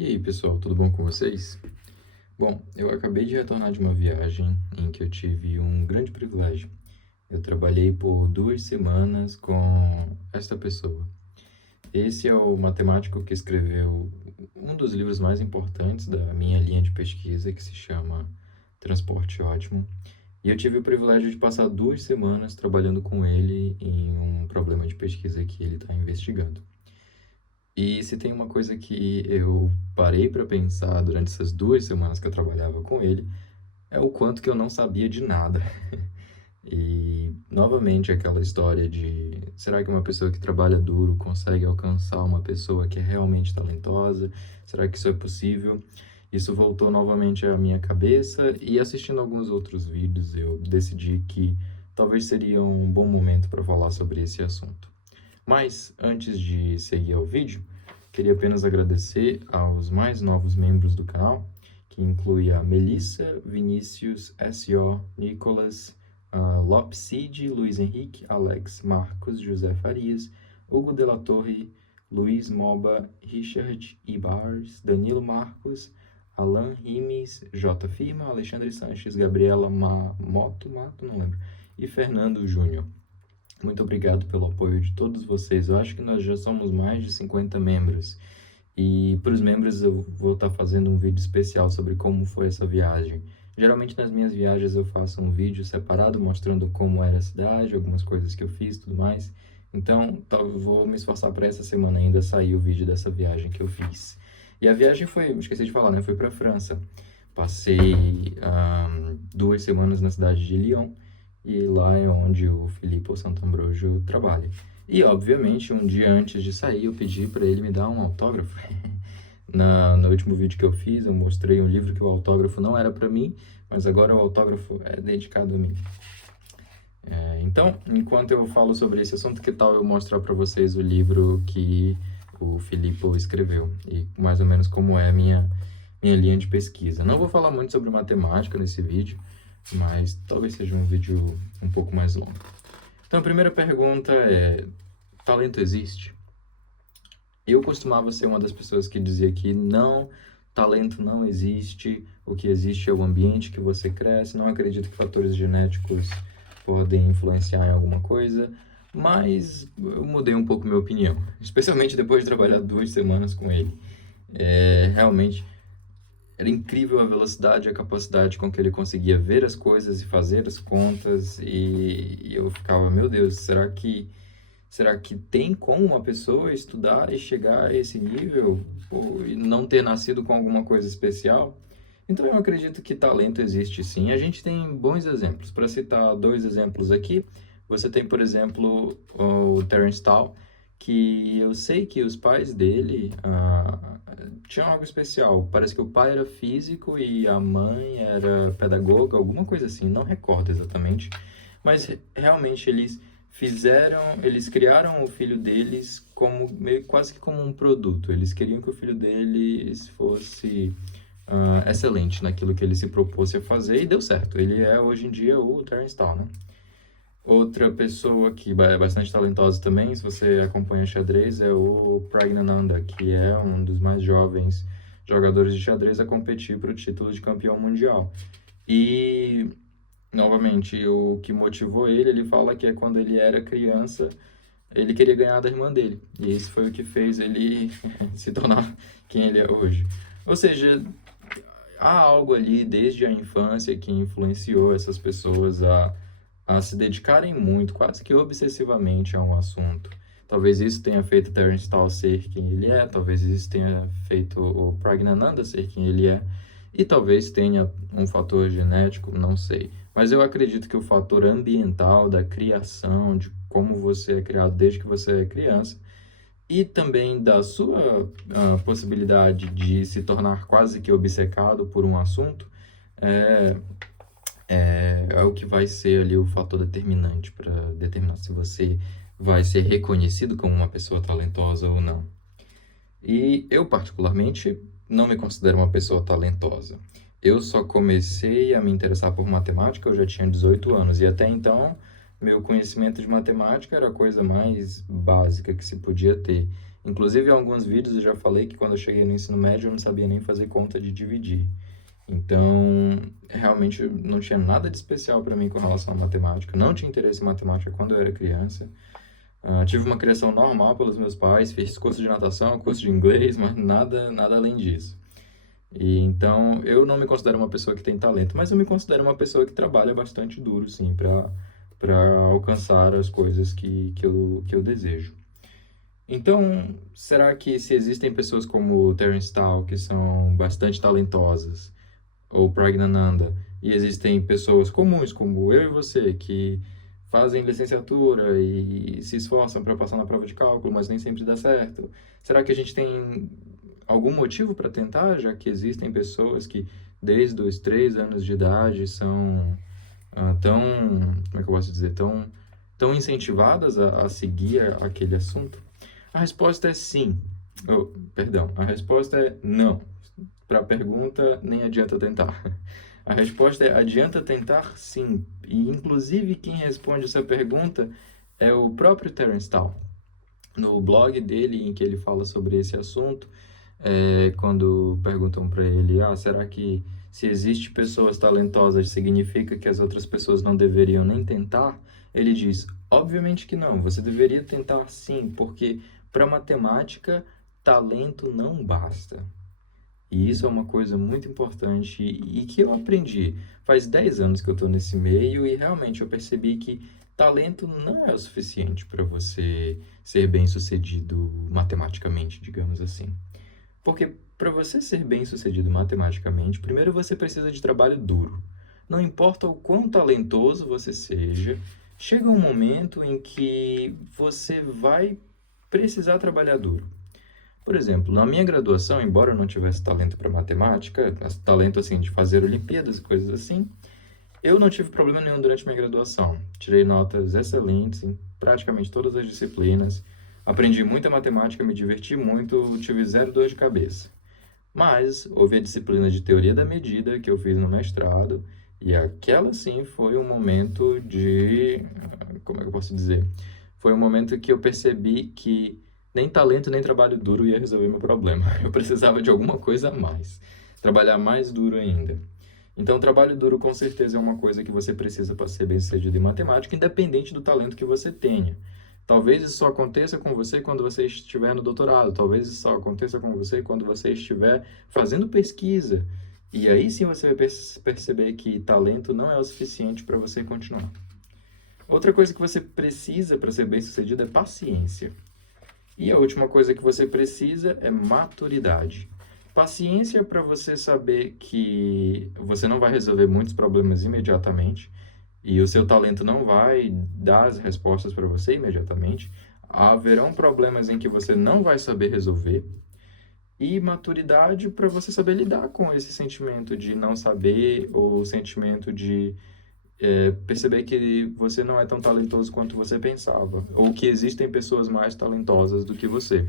E aí, pessoal, tudo bom com vocês? Bom, eu acabei de retornar de uma viagem em que eu tive um grande privilégio. Eu trabalhei por 2 semanas com esta pessoa. Esse é o matemático que escreveu um dos livros mais importantes da minha linha de pesquisa, que se chama Transporte Ótimo. E eu tive o privilégio de passar 2 semanas trabalhando com ele em um problema de pesquisa que ele está investigando. E se tem uma coisa que eu parei para pensar durante essas 2 semanas que eu trabalhava com ele, é o quanto que eu não sabia de nada. E, novamente, aquela história de será que uma pessoa que trabalha duro consegue alcançar uma pessoa que é realmente talentosa? Será que isso é possível? Isso voltou novamente à minha cabeça e assistindo alguns outros vídeos eu decidi que talvez seria um bom momento para falar sobre esse assunto. Mas, antes de seguir ao vídeo, queria apenas agradecer aos mais novos membros do canal, que inclui a Melissa, Vinícius, S.O., Nicolas, Lopcide, Luiz Henrique, Alex, Marcos, José Farias, Hugo de la Torre, Luiz Moba, Richard Ibars, Danilo Marcos, Alan Rimes, J. Firma, Alexandre Sanches, Gabriela Mato, não lembro, e Fernando Júnior. Muito obrigado pelo apoio de todos vocês. Eu acho que nós já somos mais de 50 membros. E para os membros eu vou estar fazendo um vídeo especial sobre como foi essa viagem. Geralmente nas minhas viagens eu faço um vídeo separado mostrando como era a cidade, algumas coisas que eu fiz e tudo mais. Então, vou me esforçar para essa semana ainda sair o vídeo dessa viagem que eu fiz. E a viagem foi, esqueci de falar, né? Foi para a França. Passei 2 semanas na cidade de Lyon. E lá é onde o Filippo Sant'Ambrogio trabalha. E, obviamente, um dia antes de sair, eu pedi para ele me dar um autógrafo. No último vídeo que eu fiz, eu mostrei um livro que o autógrafo não era para mim, mas agora o autógrafo é dedicado a mim. Então, enquanto eu falo sobre esse assunto, que tal eu mostrar para vocês o livro que o Filippo escreveu e mais ou menos como é a minha linha de pesquisa. Não vou falar muito sobre matemática nesse vídeo, mas talvez seja um vídeo um pouco mais longo. Então, a primeira pergunta é: talento existe? Eu costumava ser uma das pessoas que dizia que não, talento não existe, o que existe é o ambiente que você cresce, não acredito que fatores genéticos podem influenciar em alguma coisa, mas eu mudei um pouco minha opinião, especialmente depois de trabalhar 2 semanas com ele. Realmente era incrível a velocidade e a capacidade com que ele conseguia ver as coisas e fazer as contas, e eu ficava, meu Deus, será que tem como uma pessoa estudar e chegar a esse nível e não ter nascido com alguma coisa especial? Então eu acredito que talento existe sim. A gente tem bons exemplos. Para citar 2 exemplos aqui, você tem, por exemplo, o Terence Tao, que eu sei que os pais dele tinham algo especial. Parece que o pai era físico e a mãe era pedagoga, alguma coisa assim, não recordo exatamente. Mas realmente eles criaram o filho deles como meio quase que como um produto. Eles queriam que o filho deles fosse excelente naquilo que ele se propôs a fazer e deu certo. Ele é hoje em dia o Terence Tao, né? Outra pessoa que é bastante talentosa também, se você acompanha xadrez, é o Praggnanandhaa, que é um dos mais jovens jogadores de xadrez a competir para o título de campeão mundial. E, novamente, o que motivou ele fala que é quando ele era criança, ele queria ganhar da irmã dele. E isso foi o que fez ele se tornar quem ele é hoje. Ou seja, há algo ali desde a infância que influenciou essas pessoas a se dedicarem muito, quase que obsessivamente a um assunto. Talvez isso tenha feito Terence Tao ser quem ele é, talvez isso tenha feito o Praggnanandhaa ser quem ele é, e talvez tenha um fator genético, não sei. Mas eu acredito que o fator ambiental, da criação, de como você é criado desde que você é criança, e também da sua possibilidade de se tornar quase que obcecado por um assunto, é o que vai ser ali o fator determinante para determinar se você vai ser reconhecido como uma pessoa talentosa ou não. E eu, particularmente, não me considero uma pessoa talentosa. Eu só comecei a me interessar por matemática, eu já tinha 18 anos, e até então, meu conhecimento de matemática era a coisa mais básica que se podia ter. Inclusive, em alguns vídeos eu já falei que quando eu cheguei no ensino médio eu não sabia nem fazer conta de dividir. Então, realmente não tinha nada de especial para mim com relação à matemática. Não tinha interesse em matemática quando eu era criança. Tive uma criação normal pelos meus pais, fiz curso de natação, curso de inglês, mas nada além disso. E então, eu não me considero uma pessoa que tem talento, mas eu me considero uma pessoa que trabalha bastante duro, sim, para alcançar as coisas que eu desejo. Então, será que se existem pessoas como o Terence Tao, que são bastante talentosas, ou Pragnananda, e existem pessoas comuns, como eu e você, que fazem licenciatura e se esforçam para passar na prova de cálculo, mas nem sempre dá certo? Será que a gente tem algum motivo para tentar, já que existem pessoas que desde os 3 anos de idade são tão, como é que eu posso dizer, tão incentivadas a seguir aquele assunto? A resposta é sim. Perdão, a resposta é não. Para a pergunta, nem adianta tentar. A resposta é adianta tentar sim. E, inclusive, quem responde essa pergunta é o próprio Terence Tao. No blog dele, em que ele fala sobre esse assunto, quando perguntam para ele, será que se existe pessoas talentosas significa que as outras pessoas não deveriam nem tentar? Ele diz, obviamente que não, você deveria tentar sim, porque para matemática, talento não basta. E isso é uma coisa muito importante e que eu aprendi. Faz 10 anos que eu estou nesse meio e realmente eu percebi que talento não é o suficiente para você ser bem-sucedido matematicamente, digamos assim. Porque para você ser bem-sucedido matematicamente, primeiro você precisa de trabalho duro. Não importa o quão talentoso você seja, chega um momento em que você vai precisar trabalhar duro. Por exemplo, na minha graduação, embora eu não tivesse talento para matemática, talento assim de fazer Olimpíadas e coisas assim, eu não tive problema nenhum durante minha graduação. Tirei notas excelentes em praticamente todas as disciplinas, aprendi muita matemática, me diverti muito, tive zero dor de cabeça. Mas houve a disciplina de teoria da medida que eu fiz no mestrado, e aquela sim foi um momento de, como é que eu posso dizer? Foi um momento que eu percebi que nem talento nem trabalho duro ia resolver meu problema. Eu precisava de alguma coisa a mais, trabalhar mais duro ainda. Então, trabalho duro com certeza é uma coisa que você precisa para ser bem-sucedido em matemática, independente do talento que você tenha. Talvez isso só aconteça com você quando você estiver no doutorado, talvez isso só aconteça com você quando você estiver fazendo pesquisa. E aí sim você vai perceber que talento não é o suficiente para você continuar. Outra coisa que você precisa para ser bem-sucedido é paciência. E a última coisa que você precisa é maturidade. Paciência para você saber que você não vai resolver muitos problemas imediatamente e o seu talento não vai dar as respostas para você imediatamente. Haverão problemas em que você não vai saber resolver. E maturidade para você saber lidar com esse sentimento de não saber ou o sentimento de perceber que você não é tão talentoso quanto você pensava, ou que existem pessoas mais talentosas do que você.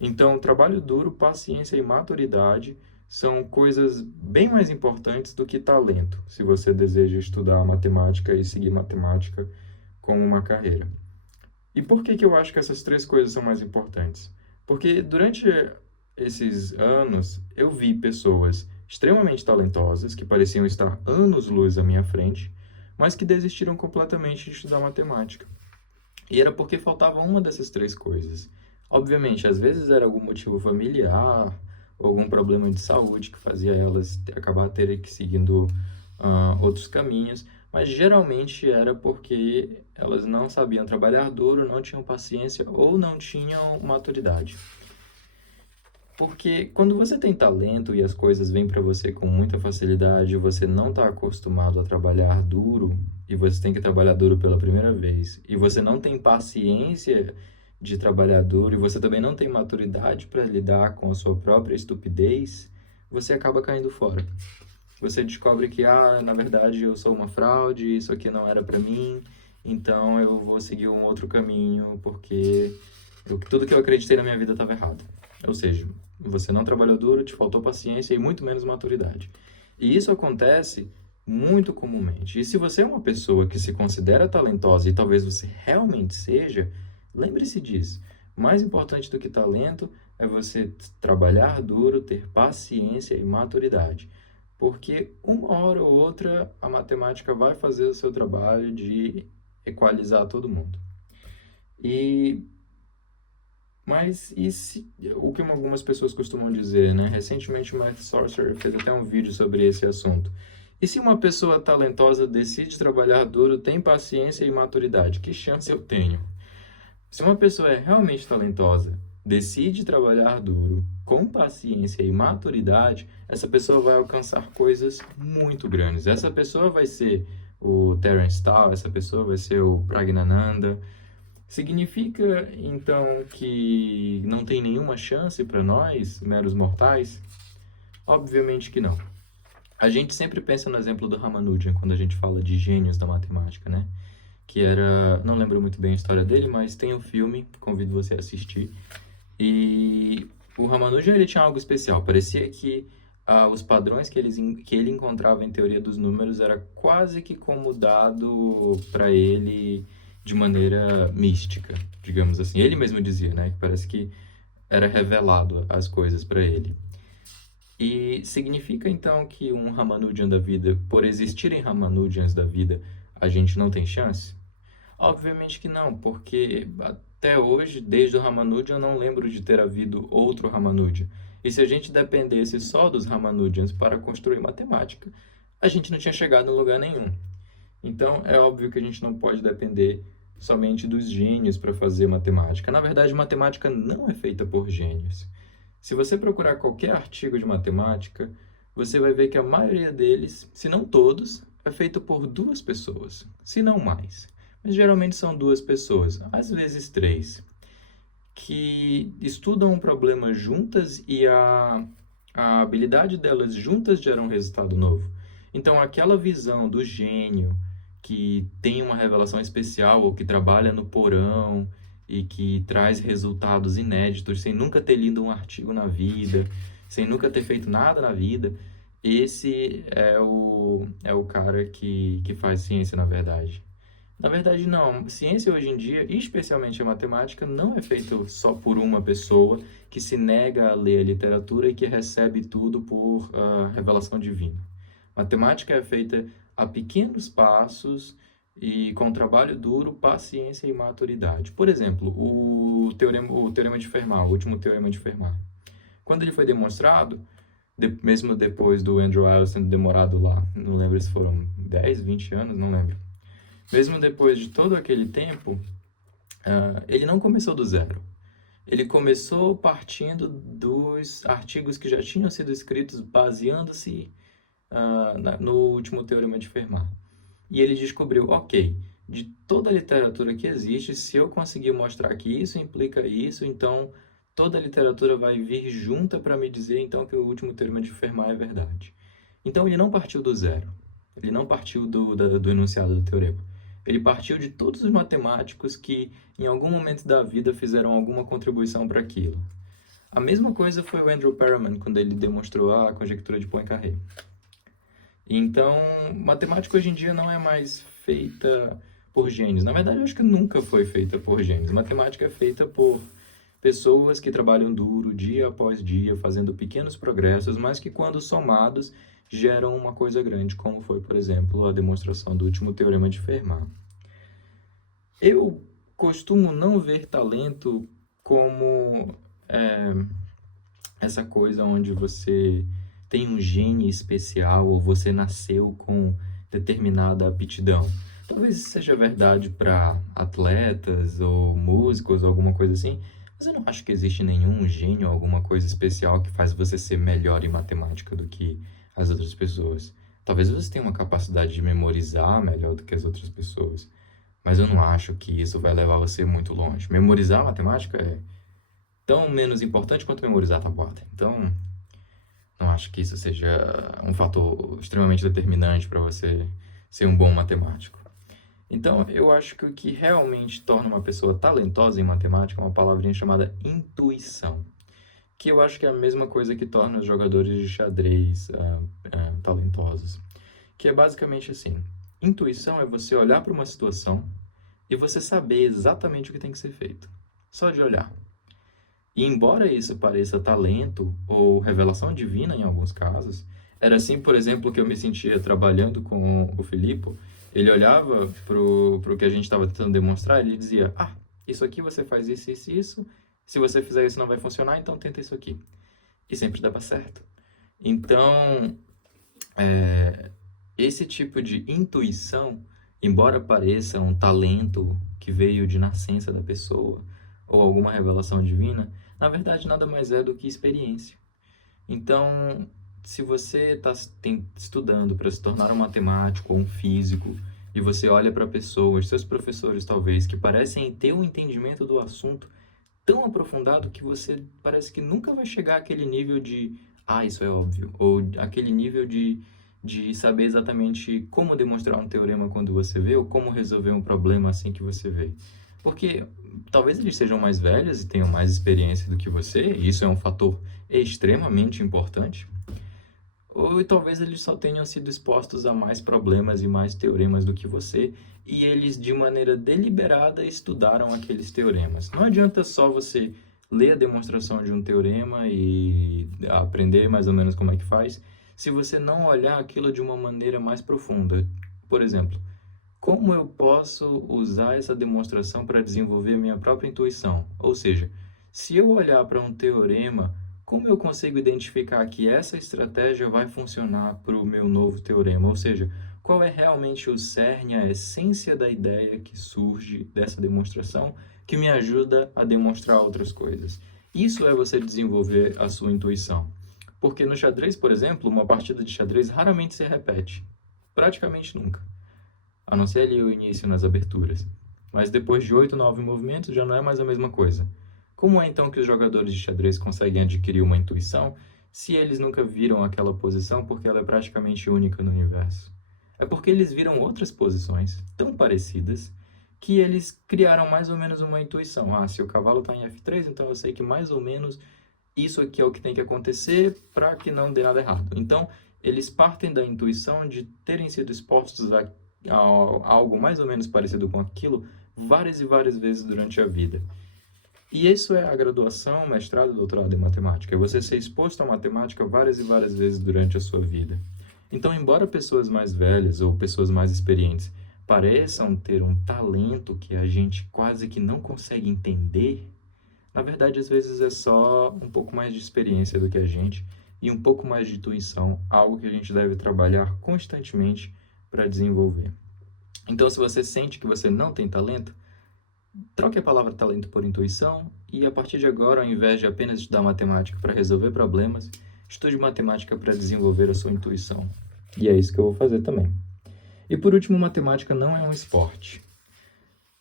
Então, trabalho duro, paciência e maturidade são coisas bem mais importantes do que talento, se você deseja estudar matemática e seguir matemática como uma carreira. E por que eu acho que essas 3 coisas são mais importantes? Porque durante esses anos, eu vi pessoas extremamente talentosas, que pareciam estar anos-luz à minha frente, mas que desistiram completamente de estudar matemática. E era porque faltava uma dessas 3 coisas. Obviamente, às vezes era algum motivo familiar, ou algum problema de saúde que fazia elas acabar terem que seguindo outros caminhos, mas geralmente era porque elas não sabiam trabalhar duro, não tinham paciência ou não tinham maturidade. Porque quando você tem talento e as coisas vêm para você com muita facilidade, você não está acostumado a trabalhar duro, e você tem que trabalhar duro pela primeira vez, e você não tem paciência de trabalhar duro, e você também não tem maturidade para lidar com a sua própria estupidez, você acaba caindo fora. Você descobre que, na verdade eu sou uma fraude, isso aqui não era para mim, então eu vou seguir um outro caminho, porque tudo que eu acreditei na minha vida estava errado. Ou seja, você não trabalhou duro, te faltou paciência e muito menos maturidade. E isso acontece muito comumente. E se você é uma pessoa que se considera talentosa e talvez você realmente seja, lembre-se disso. Mais importante do que talento é você trabalhar duro, ter paciência e maturidade. Porque uma hora ou outra a matemática vai fazer o seu trabalho de equalizar todo mundo. Mas o que algumas pessoas costumam dizer, né? Recentemente o Math Sorcerer fez até um vídeo sobre esse assunto. E se uma pessoa talentosa decide trabalhar duro, tem paciência e maturidade, que chance eu tenho? Se uma pessoa é realmente talentosa, decide trabalhar duro, com paciência e maturidade, essa pessoa vai alcançar coisas muito grandes. Essa pessoa vai ser o Terence Tao, essa pessoa vai ser o Praggnanandha. Significa, então, que não tem nenhuma chance para nós, meros mortais? Obviamente que não. A gente sempre pensa no exemplo do Ramanujan quando a gente fala de gênios da matemática, né? Que era, não lembro muito bem a história dele, mas tem um filme, convido você a assistir. E o Ramanujan, ele tinha algo especial. Parecia que os padrões que ele encontrava em teoria dos números era quase que como dado para ele de maneira mística, digamos assim. Ele mesmo dizia, né? Que parece que era revelado as coisas para ele. E significa então que um Ramanujan da vida, por existirem Ramanujans da vida, a gente não tem chance? Obviamente que não, porque até hoje, desde o Ramanujan, eu não lembro de ter havido outro Ramanujan. E se a gente dependesse só dos Ramanujans para construir matemática, a gente não tinha chegado em lugar nenhum. Então, é óbvio que a gente não pode depender somente dos gênios para fazer matemática. Na verdade, matemática não é feita por gênios. Se você procurar qualquer artigo de matemática, você vai ver que a maioria deles, se não todos, é feito por duas pessoas, se não mais. Mas geralmente são duas pessoas, às vezes três, que estudam um problema juntas e a habilidade delas juntas gera um resultado novo. Então, aquela visão do gênio que tem uma revelação especial ou que trabalha no porão e que traz resultados inéditos sem nunca ter lido um artigo na vida, sem nunca ter feito nada na vida, esse é o cara que faz ciência, na verdade. Na verdade, não. Ciência hoje em dia, e especialmente a matemática, não é feita só por uma pessoa que se nega a ler a literatura e que recebe tudo por revelação divina. Matemática é feita a pequenos passos e com trabalho duro, paciência e maturidade. Por exemplo, o teorema de Fermat, o último teorema de Fermat. Quando ele foi demonstrado, mesmo depois do Andrew Wiles tendo demorado lá, não lembro se foram 10, 20 anos, não lembro. Mesmo depois de todo aquele tempo, ele não começou do zero. Ele começou partindo dos artigos que já tinham sido escritos, baseando-se no último teorema de Fermat. E ele descobriu, ok, de toda a literatura que existe, se eu conseguir mostrar que isso implica isso, então toda a literatura vai vir junta para me dizer então que o último teorema de Fermat é verdade. Então ele não partiu do zero. Ele não partiu do enunciado do teorema. Ele partiu de todos os matemáticos que, em algum momento da vida, fizeram alguma contribuição para aquilo. A mesma coisa foi o Andrew Perelman, quando ele demonstrou a conjectura de Poincaré. Então, matemática hoje em dia não é mais feita por gênios. Na verdade, eu acho que nunca foi feita por gênios. Matemática é feita por pessoas que trabalham duro, dia após dia, fazendo pequenos progressos, mas que, quando somados, geram uma coisa grande, como foi, por exemplo, a demonstração do último teorema de Fermat. Eu costumo não ver talento como essa coisa onde você tem um gene especial ou você nasceu com determinada aptidão. Talvez isso seja verdade para atletas ou músicos ou alguma coisa assim, mas eu não acho que existe nenhum gênio ou alguma coisa especial que faz você ser melhor em matemática do que as outras pessoas. Talvez você tenha uma capacidade de memorizar melhor do que as outras pessoas, mas eu não acho que isso vai levar você muito longe. Memorizar matemática é tão menos importante quanto memorizar tabuada. Então, não acho que isso seja um fator extremamente determinante para você ser um bom matemático. Então, eu acho que o que realmente torna uma pessoa talentosa em matemática é uma palavrinha chamada intuição, que eu acho que é a mesma coisa que torna os jogadores de xadrez talentosos, que é basicamente assim: intuição é você olhar para uma situação e você saber exatamente o que tem que ser feito, só de olhar. E embora isso pareça talento ou revelação divina em alguns casos, era assim, por exemplo, que eu me sentia trabalhando com o Filipe. Ele olhava pro que a gente estava tentando demonstrar, ele dizia: ah, isso aqui você faz isso, isso e isso. Se você fizer isso não vai funcionar, então tenta isso aqui. E sempre dava certo. Então, esse tipo de intuição, embora pareça um talento que veio de nascença da pessoa ou alguma revelação divina, na verdade nada mais é do que experiência. Então, se você está estudando para se tornar um matemático ou um físico, e você olha para pessoas, seus professores talvez, que parecem ter um entendimento do assunto tão aprofundado que você parece que nunca vai chegar àquele nível de, ah, isso é óbvio, ou aquele nível de saber exatamente como demonstrar um teorema quando você vê, ou como resolver um problema assim que você vê. Porque talvez eles sejam mais velhos e tenham mais experiência do que você, e isso é um fator extremamente importante. Ou talvez eles só tenham sido expostos a mais problemas e mais teoremas do que você, e eles, de maneira deliberada, estudaram aqueles teoremas. Não adianta só você ler a demonstração de um teorema e aprender mais ou menos como é que faz, se você não olhar aquilo de uma maneira mais profunda. Por exemplo, como eu posso usar essa demonstração para desenvolver minha própria intuição? Ou seja, se eu olhar para um teorema, como eu consigo identificar que essa estratégia vai funcionar para o meu novo teorema? Ou seja, qual é realmente o cerne, a essência da ideia que surge dessa demonstração que me ajuda a demonstrar outras coisas? Isso é você desenvolver a sua intuição. Porque no xadrez, por exemplo, uma partida de xadrez raramente se repete. Praticamente nunca. A não ser ali o início nas aberturas. Mas depois de 8, 9 movimentos já não é mais a mesma coisa. Como é então que os jogadores de xadrez conseguem adquirir uma intuição se eles nunca viram aquela posição porque ela é praticamente única no universo? É porque eles viram outras posições tão parecidas que eles criaram mais ou menos uma intuição. Ah, se o cavalo está em F3, então eu sei que mais ou menos isso aqui é o que tem que acontecer para que não dê nada errado. Então, eles partem da intuição de terem sido expostos a algo mais ou menos parecido com aquilo várias e várias vezes durante a vida. E isso é a graduação, mestrado, doutorado em matemática. É você ser exposto à matemática várias e várias vezes durante a sua vida. Então, embora pessoas mais velhas ou pessoas mais experientes pareçam ter um talento que a gente quase que não consegue entender, na verdade, às vezes é só um pouco mais de experiência do que a gente e um pouco mais de intuição, algo que a gente deve trabalhar constantemente para desenvolver. Então, se você sente que você não tem talento, troque a palavra talento por intuição e, a partir de agora, ao invés de apenas estudar matemática para resolver problemas, estude matemática para desenvolver a sua intuição. E é isso que eu vou fazer também. E, por último, matemática não é um esporte.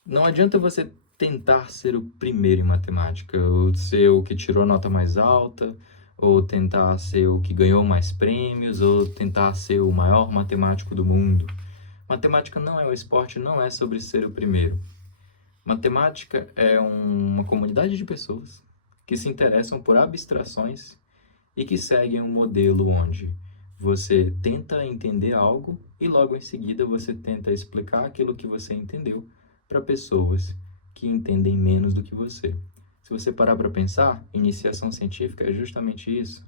Não adianta você tentar ser o primeiro em matemática, ou ser o que tirou a nota mais alta, ou tentar ser o que ganhou mais prêmios, ou tentar ser o maior matemático do mundo. Matemática não é um esporte, não é sobre ser o primeiro. Matemática é uma comunidade de pessoas que se interessam por abstrações e que seguem um modelo onde você tenta entender algo e logo em seguida você tenta explicar aquilo que você entendeu para pessoas que entendem menos do que você. Se você parar para pensar, iniciação científica é justamente isso.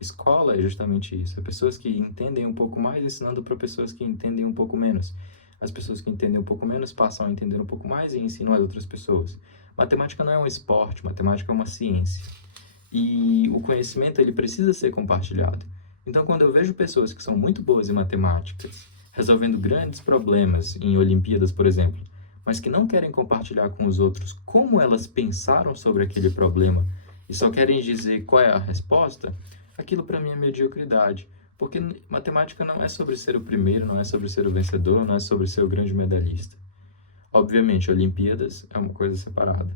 Escola é justamente isso. É pessoas que entendem um pouco mais ensinando para pessoas que entendem um pouco menos. As pessoas que entendem um pouco menos passam a entender um pouco mais e ensinam as outras pessoas. Matemática não é um esporte, matemática é uma ciência. E o conhecimento ele precisa ser compartilhado. Então, quando eu vejo pessoas que são muito boas em matemáticas, resolvendo grandes problemas em Olimpíadas, por exemplo, mas que não querem compartilhar com os outros como elas pensaram sobre aquele problema e só querem dizer qual é a resposta, aquilo para mim é mediocridade. Porque matemática não é sobre ser o primeiro, não é sobre ser o vencedor, não é sobre ser o grande medalhista. Obviamente, Olimpíadas é uma coisa separada.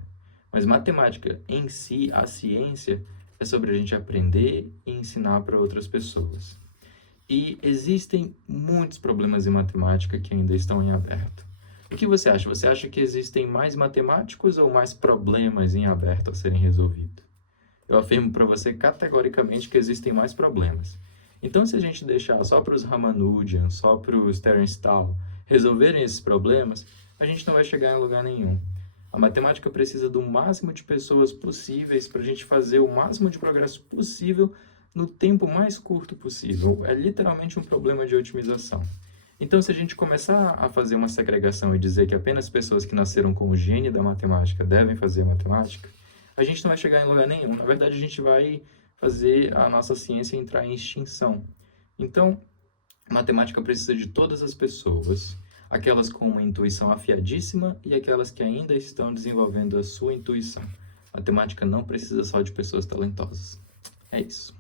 Mas matemática em si, a ciência, é sobre a gente aprender e ensinar para outras pessoas. E existem muitos problemas em matemática que ainda estão em aberto. O que você acha? Você acha que existem mais matemáticos ou mais problemas em aberto a serem resolvidos? Eu afirmo para você categoricamente que existem mais problemas. Então, se a gente deixar só para os Ramanujan, só para os Terence Tao resolverem esses problemas, a gente não vai chegar em lugar nenhum. A matemática precisa do máximo de pessoas possíveis para a gente fazer o máximo de progresso possível no tempo mais curto possível. É literalmente um problema de otimização. Então, se a gente começar a fazer uma segregação e dizer que apenas pessoas que nasceram com o gene da matemática devem fazer matemática, a gente não vai chegar em lugar nenhum. Na verdade, a gente vai fazer a nossa ciência entrar em extinção. Então, a matemática precisa de todas as pessoas, aquelas com uma intuição afiadíssima e aquelas que ainda estão desenvolvendo a sua intuição. A matemática não precisa só de pessoas talentosas. É isso.